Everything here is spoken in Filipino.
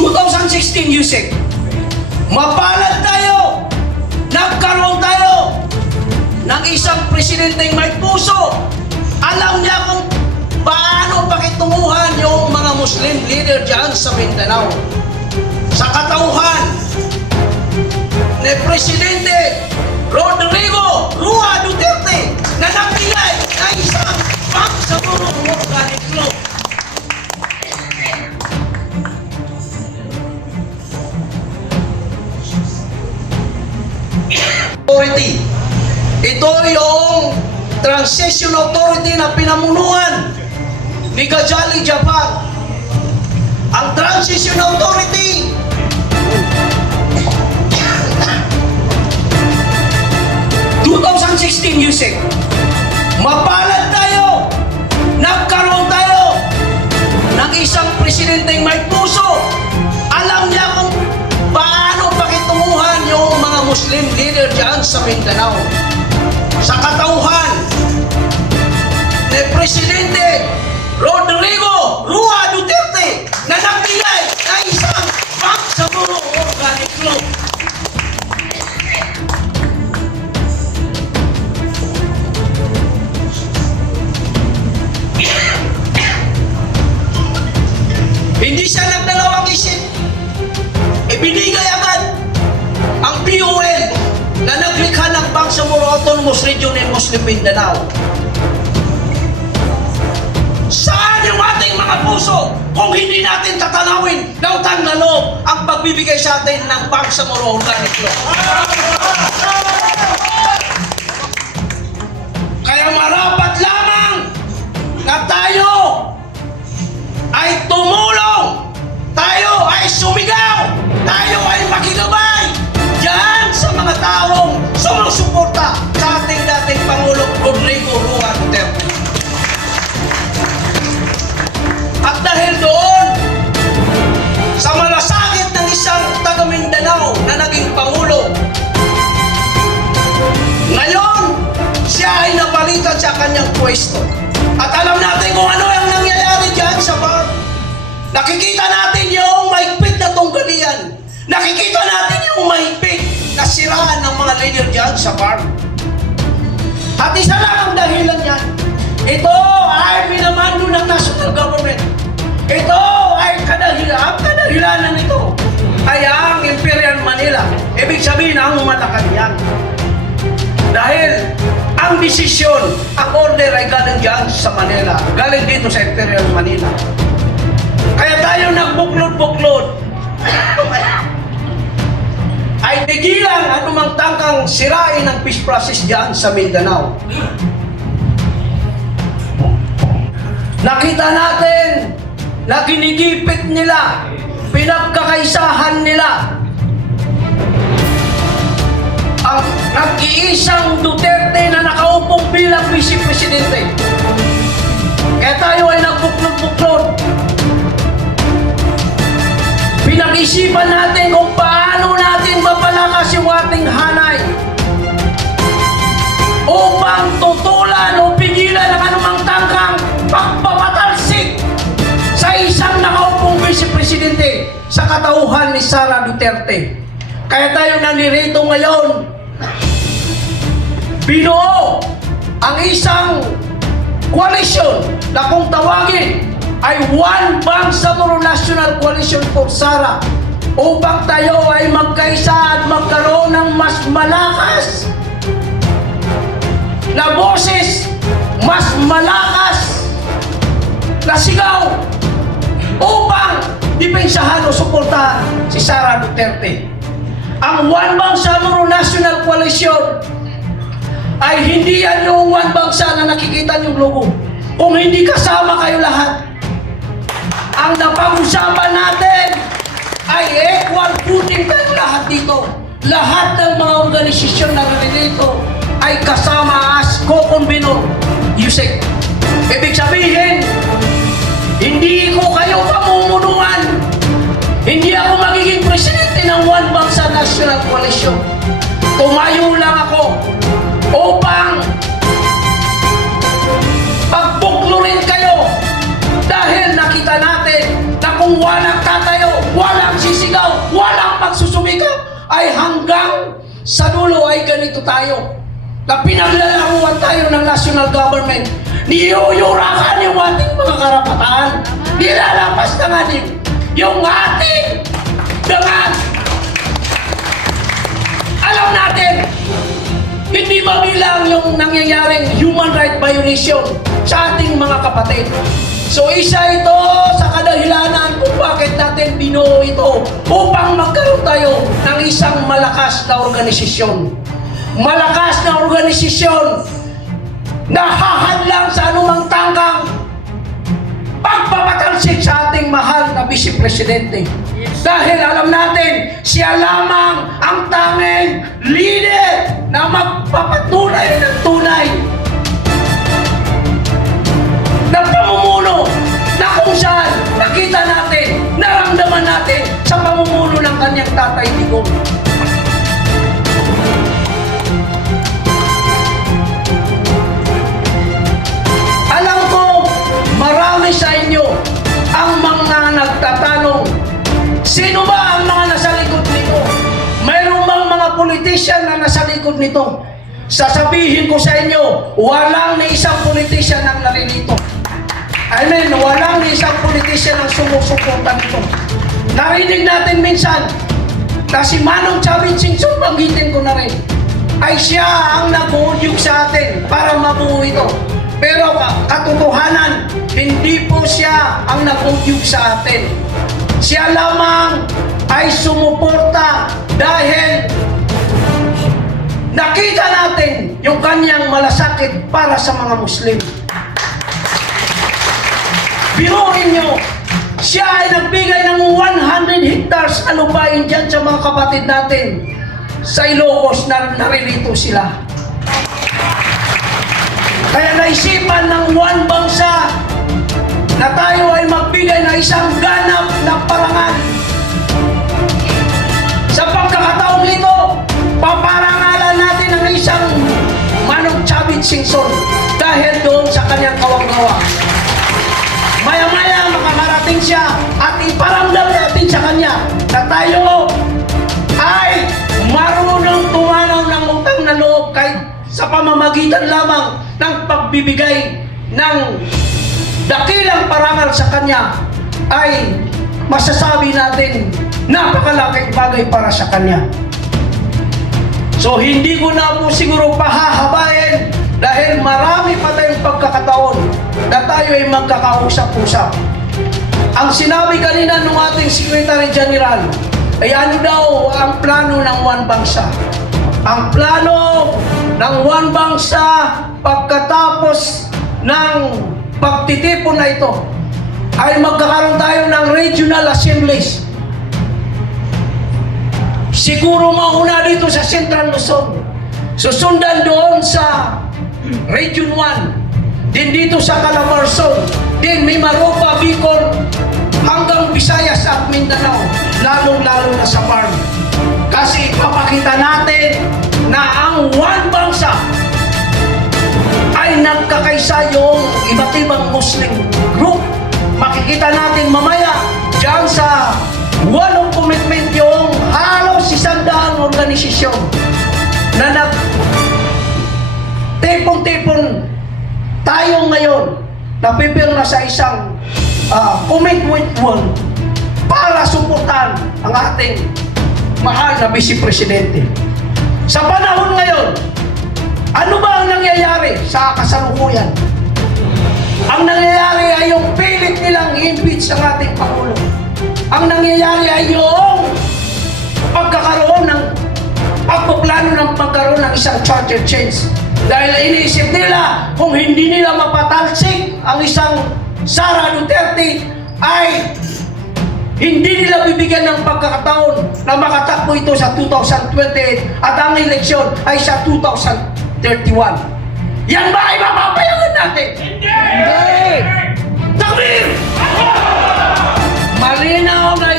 2016 Yusek, mapalad tayo, nagkaroon tayo ng isang presidenteng may puso. Alam niya kung paano pakitunguhan yung mga Muslim leader dyan sa Mindanao. Sa katauhan ni Presidente Rodrigo Roa Duterte na nagbigay na isang pangsaburong organic law. Authority. Ito yung Transition Authority na pinamunuan ni Ghazali Jafar. Ang Transition Authority Yusek, mapalad tayo, nagkaroon tayo ng isang presidenteng may puso. Alam niya kung paano pakitunguhan yung mga Muslim leader dyan sa Mindanao. Sa katauhan ni Presidente Rodrigo Roa Duterte na nagbigay na isang pangsaburong organic law. Hindi siya nagdalawang isip. Ibinigay agad ang POL na naglikha ng Bangsamoro Autonomous Region in Muslim Mindanao. Saan yung ating mga puso kung hindi natin tatanawin ng tanggalo ang pagbibigay sa atin ng Bangsamoro Organic Law? Kaya marapat lamang na tayo ay tumulong, tayo ay sumigaw, tayo ay makigabay diyan sa mga taong sumusuporta sa ating dating Pangulong Rodrigo Roa Duterte. At dahil doon sa malasakit ng isang taga Mindanao na naging Pangulo, ngayon siya ay napalitan sa kanyang pwesto. At alam natin kung ano ang nangyayari dyan sa bar. Nakikita natin yung mahigpit na tunggalian. Nakikita natin yung mahigpit na siraan ng mga leader dyan sa bar. At isa lang ang dahilan yan. Ito ay minamando ng national government. Ito ay ang kadahilanan nito ay ang Imperial Manila. Ibig sabihin ang Malacanang. Dahil ang desisyon, ang order ay galing dyan sa Manila. Galing dito sa Imperial Manila. Kaya tayo nagbuklod-buklod ay tigilan anumang tangkang sirain ng peace process dyan sa Mindanao. Nakita natin na ginigipit nila, pinagkakaisahan nila ang nag-iisang Duterte na nakaupong bilang Vice Presidente. Kaya tayo ay nagbuklod-buklod. Pinag-isipan natin kung paano natin mapalakas yung ating hanay upang tutulan o pigilan ang anumang tangkang pagpapatalsik sa isang nakaupong Vice Presidente sa katauhan ni Sara Duterte. Kaya tayo nalirito ngayon, binuo ang isang coalition na kung tawagin ay One Bangsamoro National Coalition for Sara upang tayo ay magkaisa at magkaroon ng mas malakas na boses, mas malakas na sigaw upang depensahan o suportahan si Sara Duterte. Ang One Bangsamoro National Coalition ay hindi yan yung One Bangsa na nakikita yung logo. Kung hindi kasama kayo lahat, ang napag-usapan natin ay equal footing kayo lahat dito. Lahat ng mga organisasyon na dito ay kasama as co-convenor, Yusek. Ibig sabihin, hindi ko kayo pamumunuan. Hindi ako magiging presidente ng One Bangsa National Coalition. Tumayo lang ako upang pagbuklurin kayo dahil nakita natin na kung walang tatayo walang sisigaw, walang magsusumikap, ay hanggang sa dulo ay ganito tayo. Na pinaglalaruan tayo ng national government. Niyuyurakan yung ating mga karapatan. Nilalapas na nga din yung ating dangan. Alam natin, hindi mabilang yung nangyayaring human right violation sa ating mga kapatid. So isa ito sa kadahilanan kung bakit natin binuo ito upang magkaroon tayo ng isang malakas na organisasyon. Malakas na organisasyon na hahadlang sa anumang tangkang pagpapatalsik sa ating mahal na Vice Presidente. Dahil alam natin, siya lamang ang tanging leader na magpapatunay ng tunay na pamumuno na kung saan nakita natin, naramdaman natin sa pamumuno ng kanyang tatay Digong. Alam ko, marami sa inyo ang mga nagtatanong, sino ba ang mga nasa likod nito? Mayroon bang mga politician na nasa likod nito? Sasabihin ko sa inyo, walang ni isang politician ang naririto. Amen, walang ni isang politician ang sumusuporta nito. Narinig natin minsan na si Manong Chavit Singson, banggitin ko na rin, ay siya ang nag-uudyog sa atin para mabuo ito. Pero katotohanan, hindi po siya ang nag-uudyog sa atin. Siya lamang ay sumuporta dahil nakita natin yung kanyang malasakit para sa mga Muslim. Biruin nyo, siya ay nagbigay ng 100 hectares na lupain dyan sa mga kapatid natin sa Ilocos na naririto sila. Kaya naisipan ng One Bangsa na tayo ay magbigay ng isang ganap na parangal. Sa pagkakataong ito, paparangalan natin ang isang Manong Chavit Singson dahil doon sa kanyang kawang-gawa. Maya-maya makakarating siya at iparamdam natin sa kanya na tayo ay marunong tumanaw ng utang na loob kahit sa pamamagitan lamang ng pagbibigay ng dakilang parangal sa kanya ay masasabi natin napakalaking bagay para sa kanya. So hindi ko na po siguro pahahabayin dahil marami pa tayong pagkakataon na tayo ay magkakausap-usap. Ang sinabi kanina ng ating Secretary General ay ano daw ang plano ng One Bangsa. Ang plano ng One Bangsa pagkatapos ng pagtitipon na ito ay magkakaroon tayo ng regional assemblies. Siguro mauna dito sa Central Luzon. Susundan doon sa Region 1. Din dito sa Calabarzon. Din Mimaropa, Bicol, hanggang Visayas at Mindanao. Lalong-lalo na sa farm. Kasi ipapakita natin na ang One Bangsa ay nagkakaisa yung iba't ibang Muslim group. Makikita natin mamaya dyan sa walong commitment yung halos 100 organisasyon na tipon-tipon tayo ngayon napipirma sa isang commitment wall para suportahan ang ating mahal na Vice Presidente. Sa panahon ngayon, ano ba ang nangyayari sa kasalukuyan? Ang nangyayari ay yung pilit nilang i-impeach ang ating Pangulo. Ang nangyayari ay yung pagkakaroon ng pagpaplano ng pagkaroon ng isang charter change. Dahil iniisip nila kung hindi nila mapatalsik ang isang Sara Duterte ay hindi nila bibigyan ng pagkakataon na makatakbo ito sa 2028 at ang eleksyon ay sa 2031. Yan ba ay mapapayagan natin? Hindi! Takbir! Malinaw na